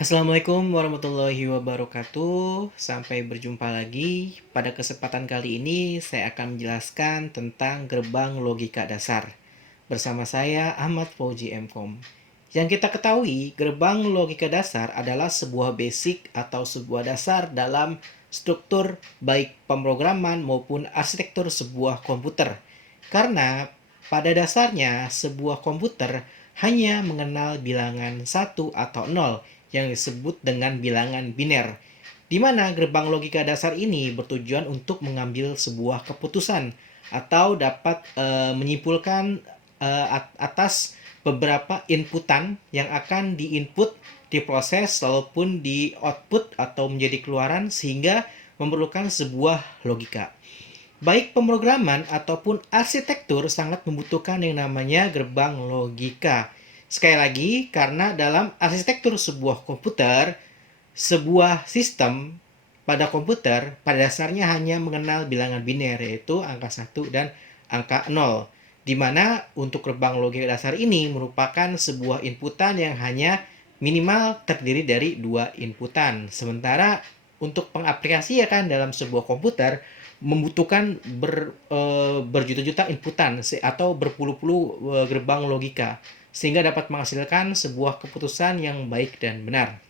Assalamualaikum warahmatullahi wabarakatuh. Sampai berjumpa lagi. Pada kesempatan kali ini saya akan menjelaskan tentang gerbang logika dasar. Bersama saya Ahmad Fauji Mkom. Yang kita ketahui, gerbang logika dasar adalah sebuah basic atau sebuah dasar dalam struktur baik pemrograman maupun arsitektur sebuah komputer. Karena pada dasarnya sebuah komputer hanya mengenal bilangan 1 atau 0 yang disebut dengan bilangan biner, di mana gerbang logika dasar ini bertujuan untuk mengambil sebuah keputusan atau dapat menyimpulkan atas beberapa inputan yang akan diinput, diproses, walaupun di output atau menjadi keluaran sehingga memerlukan sebuah logika. Baik pemrograman ataupun arsitektur sangat membutuhkan yang namanya gerbang logika. Sekali lagi, karena dalam arsitektur sebuah komputer, sebuah sistem pada komputer pada dasarnya hanya mengenal bilangan biner, yaitu angka 1 dan angka 0. Di mana untuk gerbang logika dasar ini merupakan sebuah inputan yang hanya minimal terdiri dari 2 inputan. Sementara untuk pengaplikasian dalam sebuah komputer membutuhkan berjuta-juta inputan atau berpuluh-puluh gerbang logika sehingga dapat menghasilkan sebuah keputusan yang baik dan benar.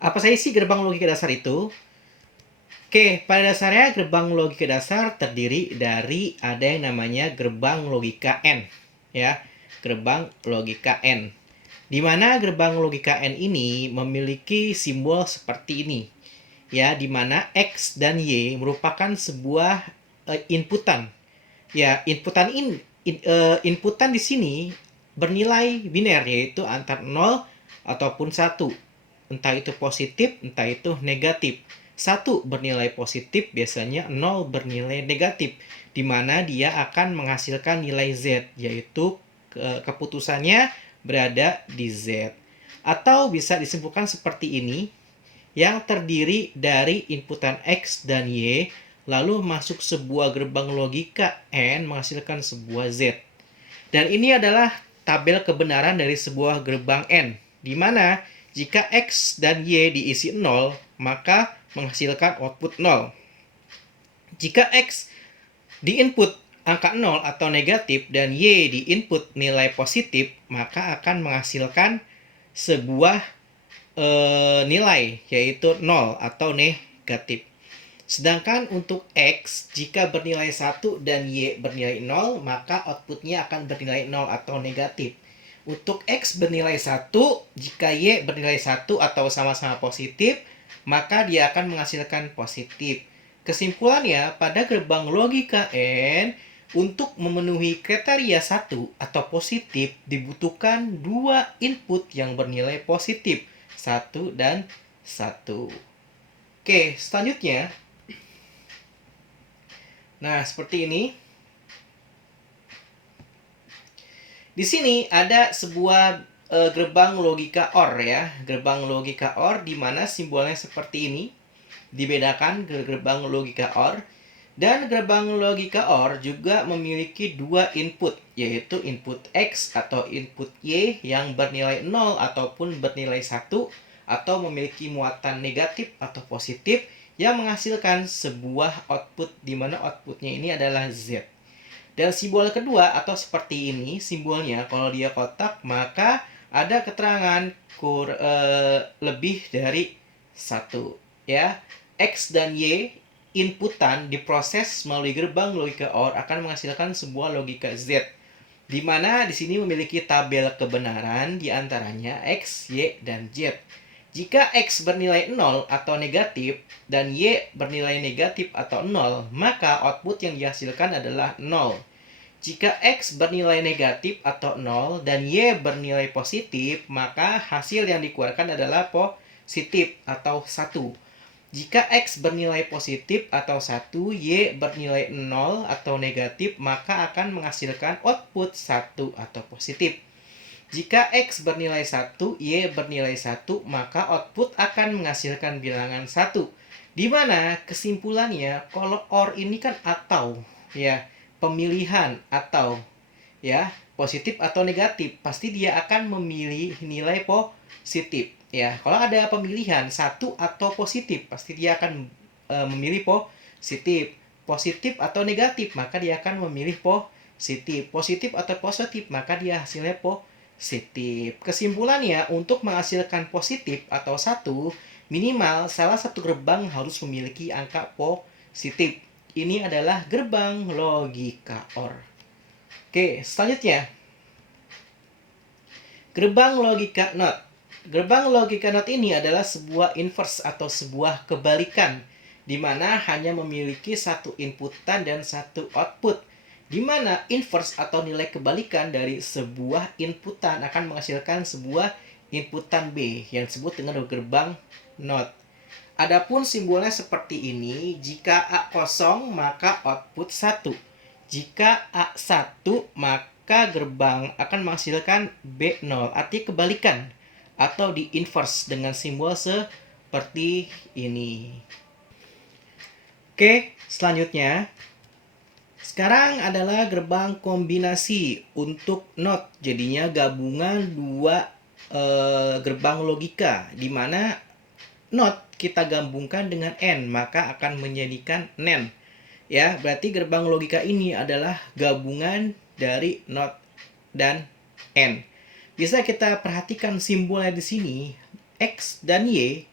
Apa saja sih gerbang logika dasar itu? Oke, pada dasarnya gerbang logika dasar terdiri dari ada yang namanya gerbang logika N, ya, gerbang logika N. Di mana gerbang logika N ini memiliki simbol seperti ini, ya, di mana X dan Y merupakan sebuah inputan. Ya, inputan di sini bernilai biner, yaitu antara 0 ataupun 1. Entah itu positif, entah itu negatif. 1 bernilai positif, biasanya 0 bernilai negatif, di mana dia akan menghasilkan nilai Z, yaitu keputusannya berada di Z. Atau bisa disimpulkan seperti ini, yang terdiri dari inputan X dan Y, lalu masuk sebuah gerbang logika N menghasilkan sebuah Z. Dan ini adalah tabel kebenaran dari sebuah gerbang N, di mana jika X dan Y diisi 0, maka menghasilkan output 0. Jika X diinput angka 0 atau negatif dan Y diinput nilai positif, maka akan menghasilkan sebuah nilai, yaitu 0 atau negatif. Sedangkan untuk X, jika bernilai 1 dan Y bernilai 0, maka outputnya akan bernilai 0 atau negatif. Untuk X bernilai 1, jika Y bernilai 1 atau sama-sama positif, maka dia akan menghasilkan positif. Kesimpulannya, pada gerbang logika N, untuk memenuhi kriteria 1 atau positif, dibutuhkan 2 input yang bernilai positif, 1 dan 1. Oke, selanjutnya, nah, seperti ini. Di sini ada sebuah gerbang logika OR, ya. Gerbang logika OR di mana simbolnya seperti ini. Dibedakan gerbang logika OR. Dan gerbang logika OR juga memiliki 2 input, yaitu input X atau input Y yang bernilai 0 ataupun bernilai 1, atau memiliki muatan negatif atau positif yang menghasilkan sebuah output di mana outputnya ini adalah Z. Dan simbol kedua atau seperti ini simbolnya, kalau dia kotak maka ada keterangan lebih dari 1, ya. X dan Y inputan diproses melalui gerbang logika OR akan menghasilkan sebuah logika Z, di mana di sini memiliki tabel kebenaran di antaranya X, Y, dan Z. Jika X bernilai 0 atau negatif dan Y bernilai negatif atau 0, maka output yang dihasilkan adalah 0. Jika X bernilai negatif atau 0 dan Y bernilai positif, maka hasil yang dikeluarkan adalah positif atau 1. Jika X bernilai positif atau 1, Y bernilai 0 atau negatif, maka akan menghasilkan output 1 atau positif. Jika X bernilai 1, Y bernilai 1, maka output akan menghasilkan bilangan 1. Di mana kesimpulannya, kalau OR ini kan atau, ya, pemilihan atau, ya, positif atau negatif, pasti dia akan memilih nilai positif. Ya, kalau ada pemilihan satu atau positif, pasti dia akan memilih positif. Positif atau negatif, maka dia akan memilih positif. Positif atau positif, maka dia hasilnya positif. Kesimpulannya, untuk menghasilkan positif atau satu, minimal salah satu gerbang harus memiliki angka positif. Ini adalah gerbang logika OR. Oke, selanjutnya. Gerbang logika NOT. Gerbang logika NOT ini adalah sebuah inverse atau sebuah kebalikan, di mana hanya memiliki satu inputan dan satu output, di mana inverse atau nilai kebalikan dari sebuah inputan akan menghasilkan sebuah inputan B yang disebut dengan gerbang NOT. Adapun simbolnya seperti ini, jika A kosong maka output 1. Jika A1 maka gerbang akan menghasilkan B0, artinya kebalikan atau di inverse dengan simbol seperti ini. Oke, selanjutnya sekarang adalah gerbang kombinasi untuk NOT. Jadinya gabungan dua gerbang logika, di mana NOT kita gabungkan dengan AND, maka akan menjadikan NAND. Ya, berarti gerbang logika ini adalah gabungan dari NOT dan AND. Bisa kita perhatikan simbolnya di sini, X dan Y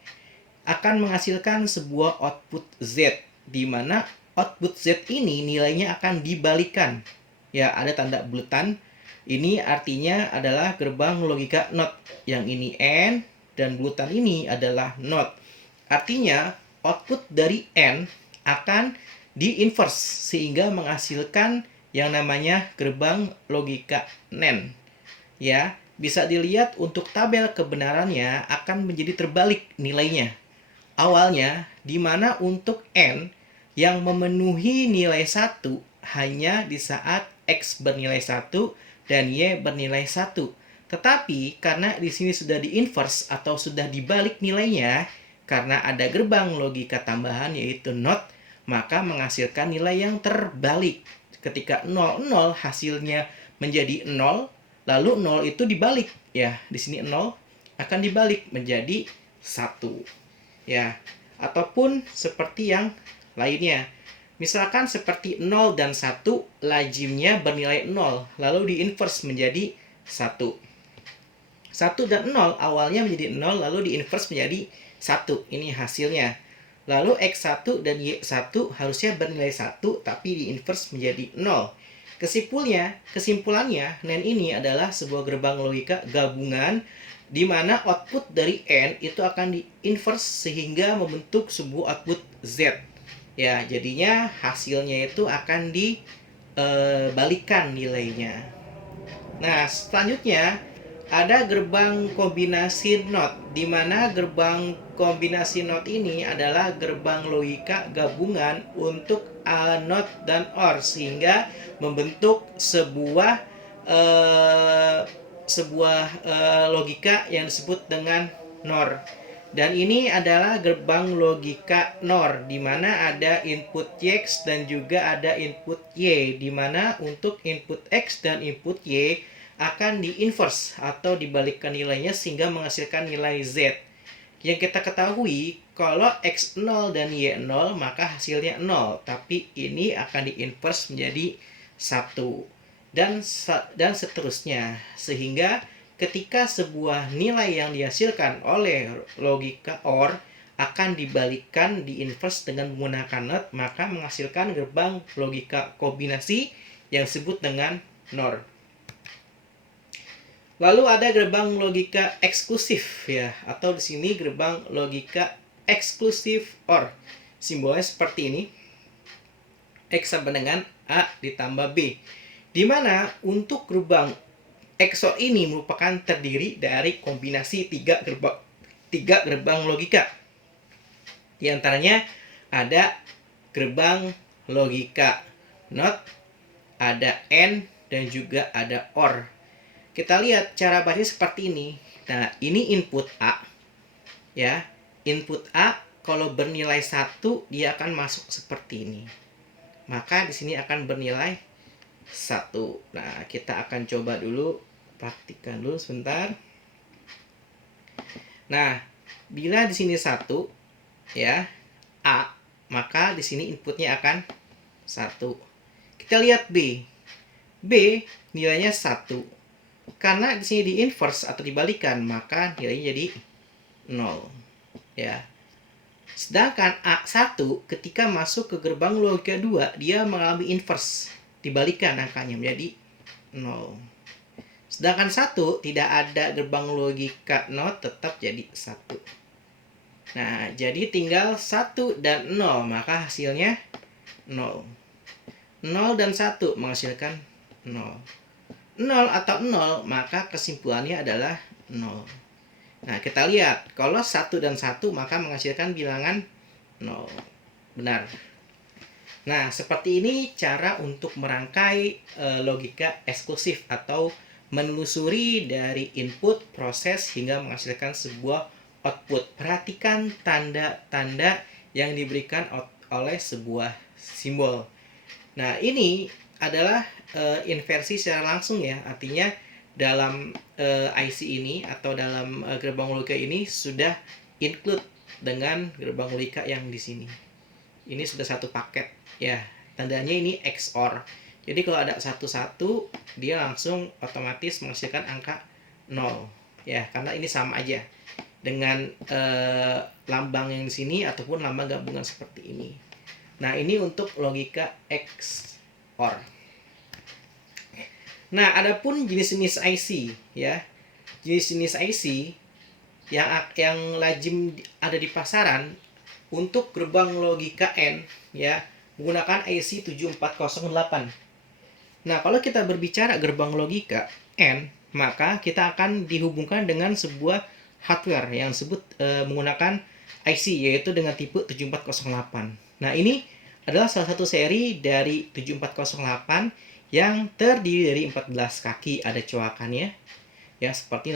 akan menghasilkan sebuah output Z, di mana output Z ini nilainya akan dibalikan. Ya, ada tanda bulatan. Ini artinya adalah gerbang logika NOT. Yang ini AND dan bulatan ini adalah NOT. Artinya output dari AND akan di-inverse sehingga menghasilkan yang namanya gerbang logika NAND. Ya, bisa dilihat untuk tabel kebenarannya akan menjadi terbalik nilainya. Awalnya, di mana untuk N yang memenuhi nilai 1 hanya di saat X bernilai 1 dan Y bernilai 1. Tetapi karena di sini sudah di-inverse atau sudah dibalik nilainya, karena ada gerbang logika tambahan yaitu NOT, maka menghasilkan nilai yang terbalik. Ketika 0, 0 hasilnya menjadi 0, lalu 0 itu dibalik. Ya, di sini 0 akan dibalik menjadi 1. Ya, ataupun seperti yang lainnya. Misalkan seperti 0 dan 1, lajimnya bernilai 0, lalu di-inverse menjadi 1. 1 dan 0 awalnya menjadi 0, lalu di-inverse menjadi 1. Ini hasilnya. Lalu X1 dan Y1 harusnya bernilai 1, tapi di-inverse menjadi 0. Kesimpulannya, NAND ini adalah sebuah gerbang logika gabungan di mana output dari N itu akan di-inverse sehingga membentuk sebuah output Z. Ya, jadinya hasilnya itu akan dibalikan nilainya. Nah, selanjutnya ada gerbang kombinasi NOT, di mana gerbang kombinasi NOT ini adalah gerbang logika gabungan untuk NOT dan OR sehingga membentuk sebuah logika yang disebut dengan NOR. Dan ini adalah gerbang logika NOR, di mana ada input X dan juga ada input Y, di mana untuk input X dan input Y akan di-inverse atau dibalikkan nilainya sehingga menghasilkan nilai Z. Yang kita ketahui, kalau X 0 dan Y 0, maka hasilnya 0, tapi ini akan di-inverse menjadi 1. Dan seterusnya, sehingga ketika sebuah nilai yang dihasilkan oleh logika OR akan dibalikkan di-inverse dengan menggunakan NOT, maka menghasilkan gerbang logika kombinasi yang disebut dengan NOR. Lalu ada gerbang logika eksklusif ya, atau di sini gerbang logika eksklusif OR. Simbolnya seperti ini. X sama dengan A ditambah B. Di mana untuk gerbang XOR ini merupakan terdiri dari kombinasi tiga gerbang logika. Di antaranya ada gerbang logika NOT, ada AND, dan juga ada OR. Kita lihat cara bacanya seperti ini. Nah, ini input A. Ya, input A kalau bernilai 1 dia akan masuk seperti ini. Maka di sini akan bernilai 1. Nah, kita akan coba dulu, praktikkan dulu sebentar. Nah, bila di sini 1 ya, A, maka di sini inputnya akan 1. Kita lihat B. B nilainya 1. Karena di sini di inverse atau dibalikan, maka nilainya jadi 0. Ya. Sedangkan A1 ketika masuk ke gerbang logika 2, dia mengalami inverse, dibalikan angkanya menjadi 0. Sedangkan 1 tidak ada gerbang logika 0, tetap jadi 1. Nah, jadi tinggal 1 dan 0, maka hasilnya 0. 0 dan 1 menghasilkan 0. 0 atau 0, maka kesimpulannya adalah 0. Nah, kita lihat, kalau 1 dan 1 maka menghasilkan bilangan 0. Benar. Nah, seperti ini cara untuk merangkai logika eksklusif atau menelusuri dari input, proses, hingga menghasilkan sebuah output. Perhatikan tanda-tanda yang diberikan oleh sebuah simbol. Nah, ini adalah inversi secara langsung ya, artinya dalam IC ini atau dalam gerbang logika ini sudah include dengan gerbang logika yang di sini. Ini sudah satu paket ya, tandanya ini XOR. Jadi kalau ada 1 dia langsung otomatis menghasilkan angka 0 ya, karena ini sama aja dengan lambang yang di sini ataupun lambang gabungan seperti ini. Nah, ini untuk logika XOR. Nah, adapun jenis-jenis IC ya. Jenis-jenis IC yang lazim ada di pasaran untuk gerbang logika N ya, menggunakan IC 7408. Nah, kalau kita berbicara gerbang logika N, maka kita akan dihubungkan dengan sebuah hardware yang disebut menggunakan IC, yaitu dengan tipe 7408. Nah, ini adalah salah satu seri dari 7408 yang terdiri dari 14 kaki, ada coakannya ya, seperti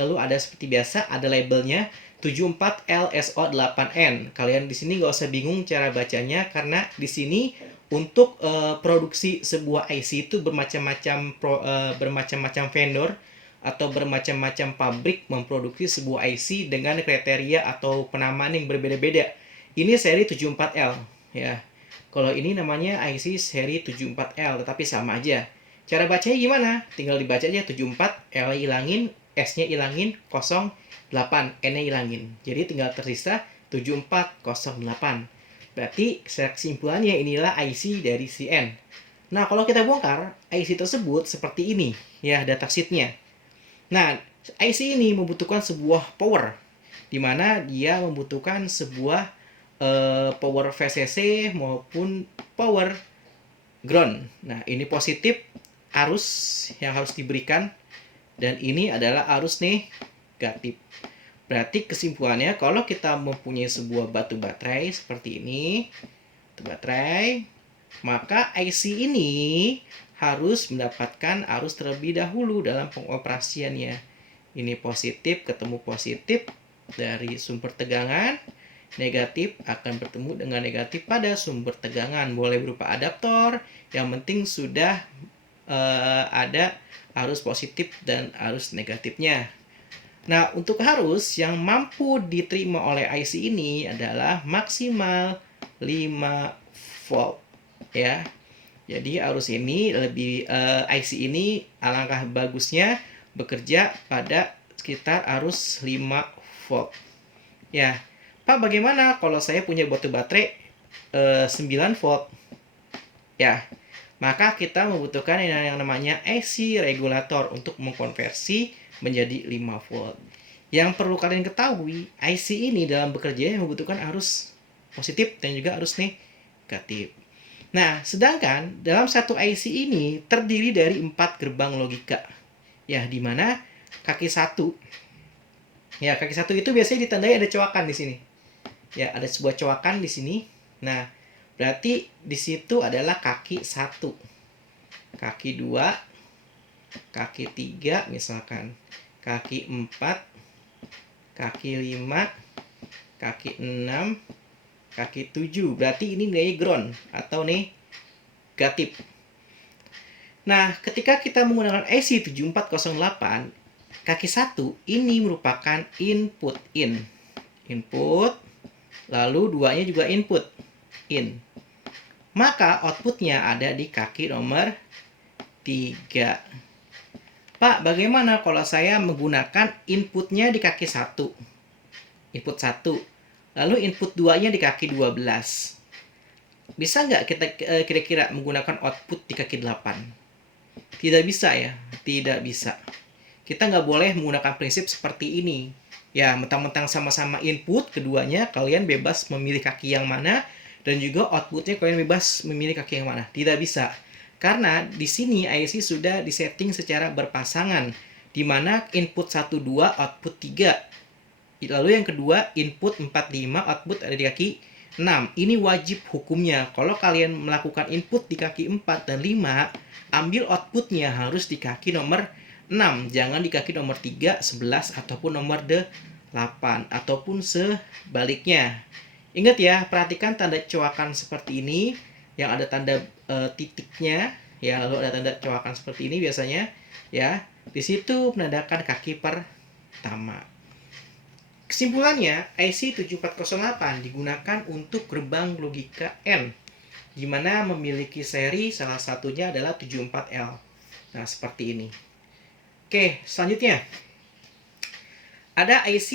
biasa ada labelnya 74LSO8N. Kalian di sini nggak usah bingung cara bacanya, karena di sini untuk produksi sebuah IC itu bermacam-macam vendor atau bermacam-macam pabrik memproduksi sebuah IC dengan kriteria atau penamaan yang berbeda-beda. Ini seri 74L ya. Kalau ini namanya IC seri 74L, tetapi sama aja. Cara bacanya gimana? Tinggal dibaca aja 74, L hilangin, S-nya hilangin, 08, N-nya hilangin. Jadi tinggal tersisa 7408. Berarti kesimpulannya inilah IC dari CN. Nah, kalau kita bongkar IC tersebut seperti ini ya datasheetnya. Nah, IC ini membutuhkan sebuah power, di mana dia membutuhkan sebuah power VCC maupun power ground. Nah, ini positif arus yang harus diberikan, dan ini adalah arus negatif. Berarti kesimpulannya, kalau kita mempunyai sebuah batu baterai seperti ini, batu baterai, maka IC ini harus mendapatkan arus terlebih dahulu dalam pengoperasiannya. Ini positif ketemu positif dari sumber tegangan, negatif akan bertemu dengan negatif pada sumber tegangan. Boleh berupa adaptor, yang penting sudah ada arus positif dan arus negatifnya. Nah, untuk arus yang mampu diterima oleh IC ini adalah maksimal 5 volt ya. Jadi arus ini IC ini alangkah bagusnya bekerja pada sekitar arus 5 volt. Ya. Pak, bagaimana kalau saya punya batu baterai 9 volt? Ya. Maka kita membutuhkan yang namanya IC regulator untuk mengkonversi menjadi 5 volt. Yang perlu kalian ketahui, IC ini dalam bekerja membutuhkan arus positif dan juga arus negatif. Nah, sedangkan dalam satu IC ini terdiri dari 4 gerbang logika. Ya, di mana kaki 1. Ya, kaki 1 itu biasanya ditandai ada coakan di sini. Ya, ada sebuah coakan di sini. Nah, berarti di situ adalah kaki 1, kaki 2, kaki 3 misalkan, kaki 4, kaki 5, kaki 6, kaki 7. Berarti ini nilai ground atau negatif. Nah, ketika kita menggunakan IC 7408, kaki 1 ini merupakan input in. input, lalu 2-nya juga input, in. Maka outputnya ada di kaki nomor 3. Pak, bagaimana kalau saya menggunakan inputnya di kaki 1? Input 1. Lalu input 2-nya di kaki 12. Bisa nggak kita kira-kira menggunakan output di kaki 8? Tidak bisa ya, tidak bisa. Kita nggak boleh menggunakan prinsip seperti ini. Ya, mentang-mentang sama-sama input, keduanya kalian bebas memilih kaki yang mana, dan juga outputnya kalian bebas memilih kaki yang mana. Tidak bisa. Karena di sini IC sudah disetting secara berpasangan, di mana input 1, 2, output 3. Lalu yang kedua, input 4, 5, output ada di kaki 6. Ini wajib hukumnya. Kalau kalian melakukan input di kaki 4 dan 5, ambil outputnya harus di kaki nomor 6. Jangan di kaki nomor 3, 11, ataupun nomor 8. Ataupun sebaliknya. Ingat ya, perhatikan tanda coakan seperti ini. Yang ada tanda titiknya. Ya, lalu ada tanda coakan seperti ini biasanya. Ya, di situ menandakan kaki pertama. Kesimpulannya, IC 7408 digunakan untuk gerbang logika N, di mana memiliki seri salah satunya adalah 74L. Nah, seperti ini. Oke, selanjutnya. Ada IC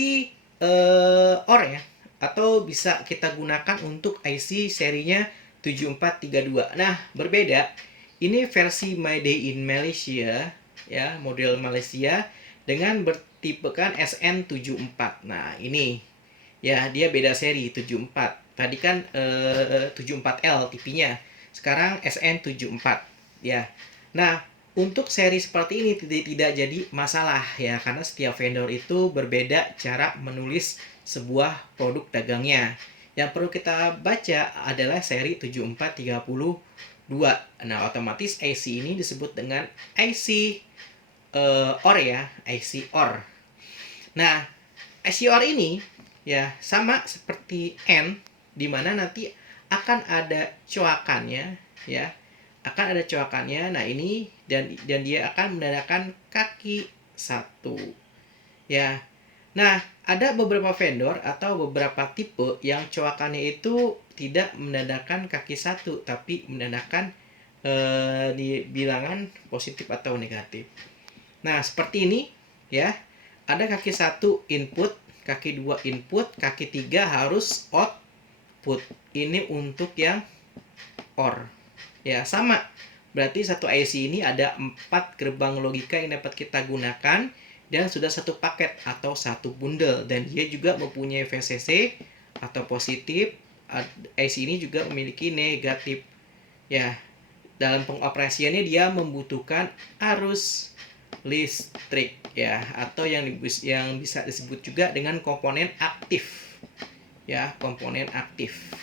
OR ya, atau bisa kita gunakan untuk IC serinya 7432. Nah, berbeda. Ini versi Made in Malaysia, ya, model Malaysia dengan bertipekan SN74. Nah, ini ya, dia beda seri 74. Tadi kan 74L tipinya. Sekarang SN74 ya. Nah, untuk seri seperti ini tidak jadi masalah ya, karena setiap vendor itu berbeda cara menulis sebuah produk dagangnya. Yang perlu kita baca adalah seri 7432. Nah, otomatis IC ini disebut dengan IC OR ya, IC OR. Nah, IC OR ini ya sama seperti N, di mana nanti akan ada coakannya ya. Akan ada coakannya. Nah, ini dan dia akan menandakan kaki 1. Ya. Nah, ada beberapa vendor atau beberapa tipe yang coakannya itu tidak menandakan kaki 1, tapi menandakan di bilangan positif atau negatif. Nah, seperti ini ya. Ada kaki 1 input, kaki 2 input, kaki 3 harus output. Ini untuk yang OR. Ya, sama. Berarti satu IC ini ada 4 gerbang logika yang dapat kita gunakan dan sudah satu paket atau satu bundle, dan dia juga mempunyai VCC atau positif. IC ini juga memiliki negatif. Ya, dalam pengoperasiannya dia membutuhkan arus listrik ya, atau yang bisa disebut juga dengan komponen aktif. Ya, komponen aktif.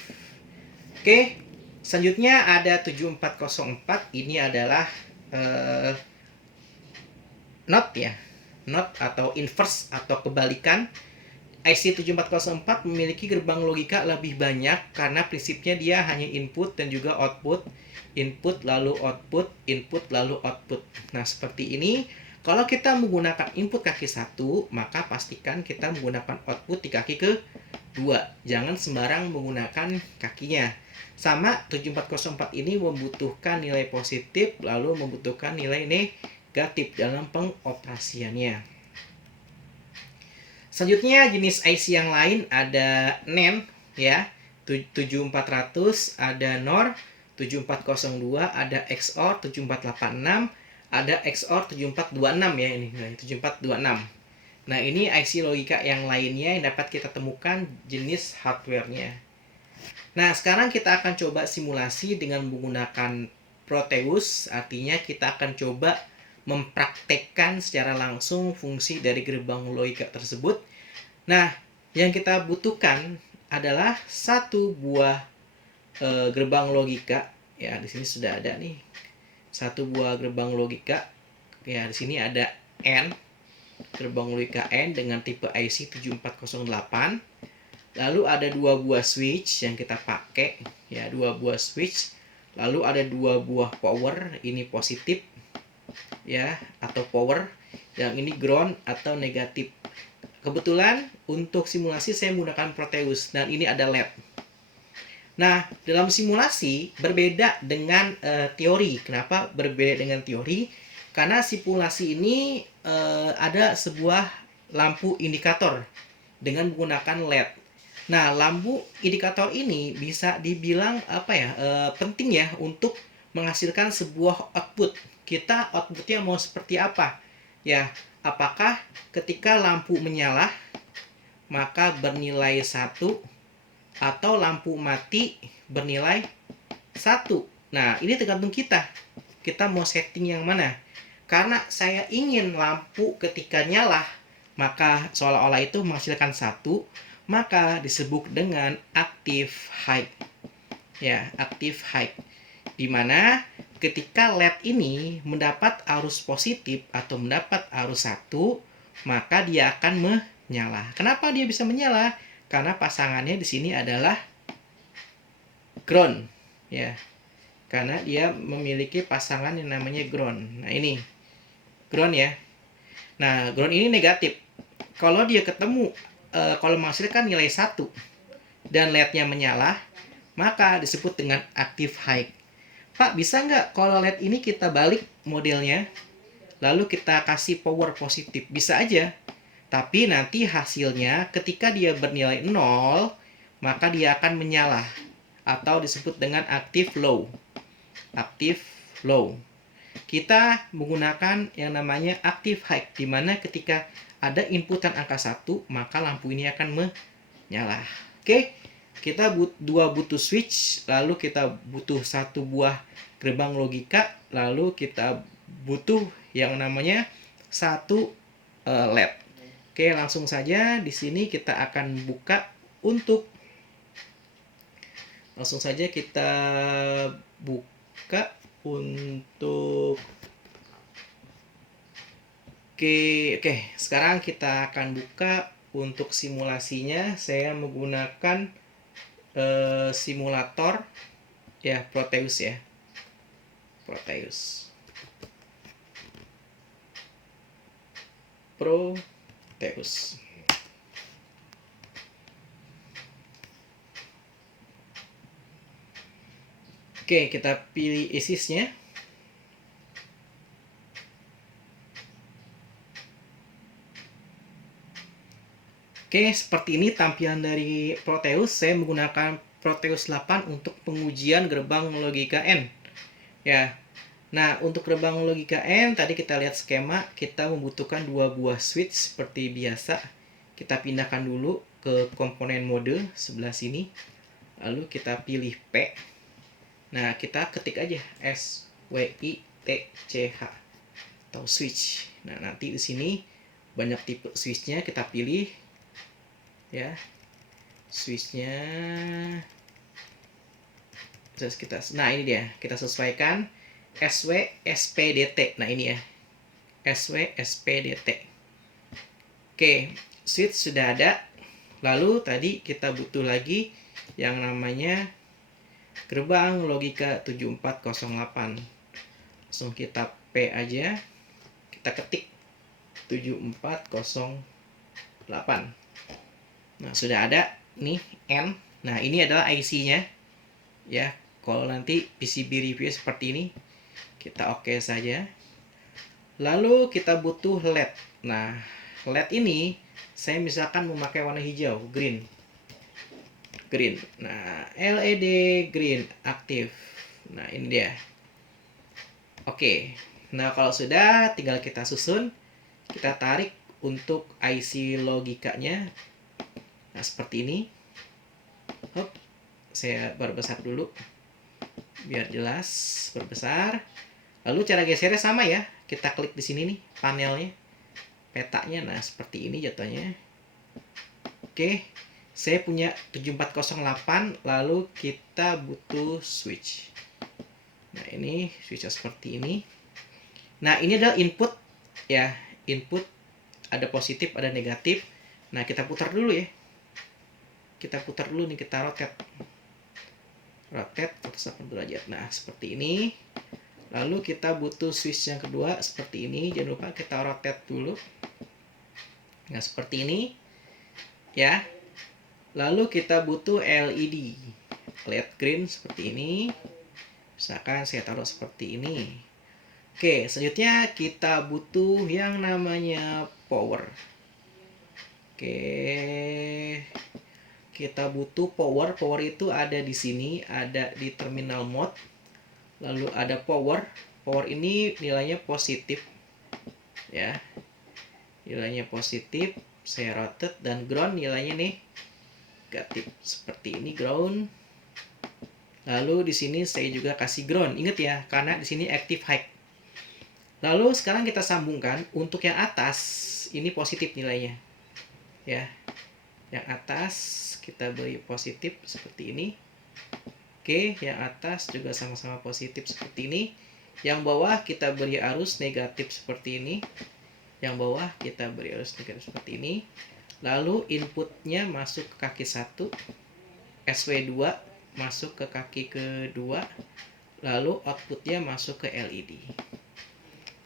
Oke, selanjutnya ada 7404. Ini adalah not ya. Not atau inverse atau kebalikan. IC 7404 memiliki gerbang logika lebih banyak karena prinsipnya dia hanya input dan juga output. Input lalu output, input lalu output. Nah, seperti ini. Kalau kita menggunakan input kaki 1, maka pastikan kita menggunakan output di kaki ke-2. Jangan sembarang menggunakan kakinya. Sama 7404 ini membutuhkan nilai positif lalu membutuhkan nilai negatif dalam pengoperasiannya. Selanjutnya jenis IC yang lain ada NAND ya, 7400, ada NOR 7402, ada XOR 7486, ada XOR 7426 ya, ini 7426. Nah, ini IC logika yang lainnya yang dapat kita temukan jenis hardware-nya. Nah, sekarang kita akan coba simulasi dengan menggunakan Proteus. Artinya kita akan coba mempraktekkan secara langsung fungsi dari gerbang logika tersebut. Nah, yang kita butuhkan adalah satu buah gerbang logika. Ya, di sini sudah ada nih. Satu buah gerbang logika. Ya, di sini ada N. Gerbang logika N dengan tipe IC 7408. Lalu ada dua buah switch yang kita pakai. Ya, dua buah switch. Lalu ada dua buah power. Ini positif. Ya, atau power. Yang ini ground atau negatif. kebetulan untuk simulasi saya menggunakan Proteus dan ini ada LED. Nah, dalam simulasi berbeda dengan teori. Kenapa berbeda dengan teori? Karena simulasi ini ada sebuah lampu indikator dengan menggunakan LED. Nah, lampu indikator ini bisa dibilang penting ya untuk menghasilkan sebuah output. Kita outputnya mau seperti apa? Ya, apakah ketika lampu menyala maka bernilai 1 atau lampu mati bernilai 1. Nah, ini tergantung kita. Kita mau setting yang mana? Karena saya ingin lampu ketika nyala, maka seolah-olah itu menghasilkan 1, maka disebut dengan active high. Ya, active high. Di mana ketika LED ini mendapat arus positif atau mendapat arus 1, maka dia akan menyala. Kenapa dia bisa menyala? Karena pasangannya di sini adalah ground, ya. Karena dia memiliki pasangan yang namanya ground. Nah, ini ground ya. Nah, ground ini negatif. Kalau dia ketemu kalau menghasilkan nilai 1 dan LED-nya menyala, maka disebut dengan active high. Pak, bisa nggak kalau LED ini kita balik modelnya, lalu kita kasih power positif? Bisa aja. Tapi nanti hasilnya ketika dia bernilai 0, maka dia akan menyala atau disebut dengan active low. Active low. Kita menggunakan yang namanya active high, di mana ketika ada inputan angka 1, maka lampu ini akan menyala. Oke, kita butuh switch, lalu kita butuh 1 buah gerbang logika, lalu kita butuh yang namanya 1 LED. Oke, langsung saja di sini kita akan buka untuk Oke, sekarang kita akan buka untuk simulasinya. Saya menggunakan simulator ya, Proteus ya. Proteus. Oke, kita pilih ISIS-nya. Oke, seperti ini tampilan dari Proteus. Saya menggunakan Proteus 8 untuk pengujian gerbang logika N. Ya. Nah, untuk gerbang logika N, tadi kita lihat skema, kita membutuhkan 2 buah switch seperti biasa. Kita pindahkan dulu ke komponen mode sebelah sini. Lalu kita pilih P. Nah, kita ketik aja SWITCH atau switch. Nah, nanti di sini banyak tipe switchnya, kita pilih ya. Switchnya terus nah ini dia, kita sesuaikan SWSPDT. Nah, ini ya. SWSPDT. Oke, switch sudah ada. Lalu tadi kita butuh lagi yang namanya gerbang logika 7408. Langsung kita P aja. Kita ketik 7408. Nah, sudah ada nih N. Nah, ini adalah IC-nya. Ya, kalau nanti PCB review seperti ini, kita oke saja. Lalu kita butuh LED. Nah, LED ini saya misalkan memakai warna hijau, green. Nah, LED green aktif. Nah, ini dia. Oke. Nah, kalau sudah, tinggal kita susun. Kita tarik untuk IC logikanya. Nah, seperti ini. Hop. Saya perbesar dulu. Biar jelas, perbesar. Lalu cara gesernya sama ya. Kita klik di sini nih, panelnya. Petanya, nah seperti ini jatuhnya. Oke. Saya punya 7408, lalu kita butuh switch. Nah, ini switchnya seperti ini. Nah, ini adalah input ya, input ada positif, ada negatif. Nah, kita putar dulu ya. Kita putar dulu nih, kita rotate 180 derajat. Nah, seperti ini. Lalu kita butuh switch yang kedua seperti ini. Jangan lupa kita rotate dulu. Nah, seperti ini ya. Lalu kita butuh LED green seperti ini. Misalkan saya taruh seperti ini. Oke, selanjutnya kita butuh yang namanya power. Oke, kita butuh power. Power itu ada di sini, ada di terminal mode. Lalu ada power. Power ini nilainya positif ya. Nilainya positif. Saya rotate dan ground nilainya nih negatif. Seperti ini ground. Lalu di sini saya juga kasih ground. Ingat ya, karena di sini active high. Lalu sekarang kita sambungkan untuk yang atas ini positif nilainya. Ya. Yang atas kita beri positif seperti ini. Oke, yang atas juga sama-sama positif seperti ini. Yang bawah kita beri arus negatif seperti ini. Yang bawah kita beri arus negatif seperti ini. Lalu inputnya masuk ke kaki 1, SW2 masuk ke kaki kedua, lalu outputnya masuk ke LED.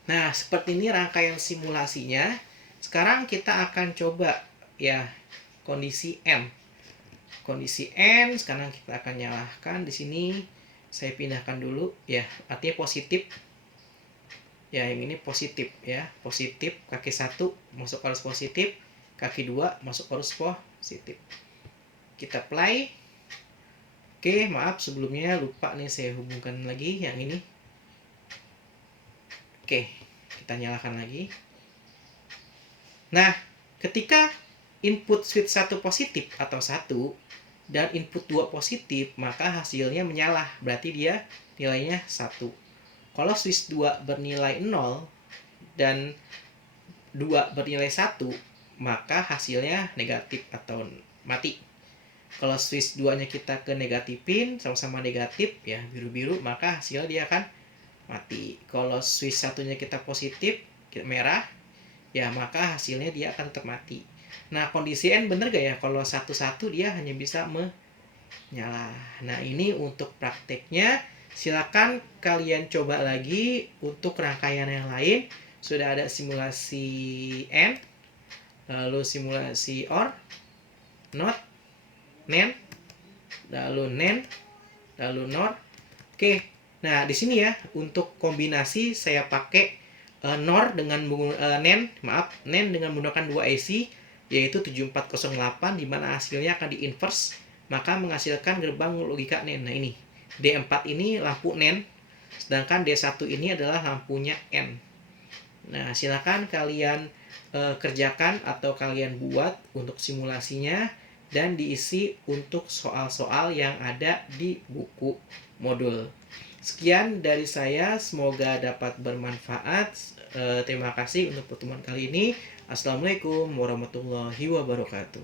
Nah, seperti ini rangkaian simulasinya. Sekarang kita akan coba ya kondisi N. Kondisi N sekarang kita akan nyalakan di sini. Saya pindahkan dulu ya, artinya positif. Ya, yang ini positif ya, positif kaki 1 masuk arus positif, kaki 2 masuk arus positif. Kita play. Oke, maaf sebelumnya lupa nih, saya hubungkan lagi yang ini. Oke, kita nyalakan lagi. Nah, ketika input switch 1 positif atau 1 dan input 2 positif, maka hasilnya menyala, berarti dia nilainya 1. Kalau switch 2 bernilai 0 dan 2 bernilai 1, maka hasilnya negatif atau mati. Kalau switch 2-nya kita ke negatifin, sama-sama negatif ya, biru-biru, maka hasilnya dia akan mati. Kalau switch satunya kita positif, merah, ya maka hasilnya dia akan tetap mati. Nah, kondisi N bener gak ya? Kalau satu-satu dia hanya bisa menyala. Nah, ini untuk prakteknya. Silakan kalian coba lagi untuk rangkaian yang lain. Sudah ada simulasi N, lalu simulasi OR, NOT, NAND, lalu NAND, lalu NOR. Oke, nah di sini ya untuk kombinasi saya pakai NOR dengan NAND, NAND dengan menggunakan 2 IC yaitu 7408, di mana hasilnya akan diinverse maka menghasilkan gerbang logika NAND. Nah ini D4 ini lampu NAND, sedangkan D1 ini adalah lampunya N. Nah, silakan kalian kerjakan atau kalian buat untuk simulasinya dan diisi untuk soal-soal yang ada di buku modul. Sekian dari saya, semoga dapat bermanfaat. Terima kasih untuk pertemuan kali ini. Assalamualaikum warahmatullahi wabarakatuh.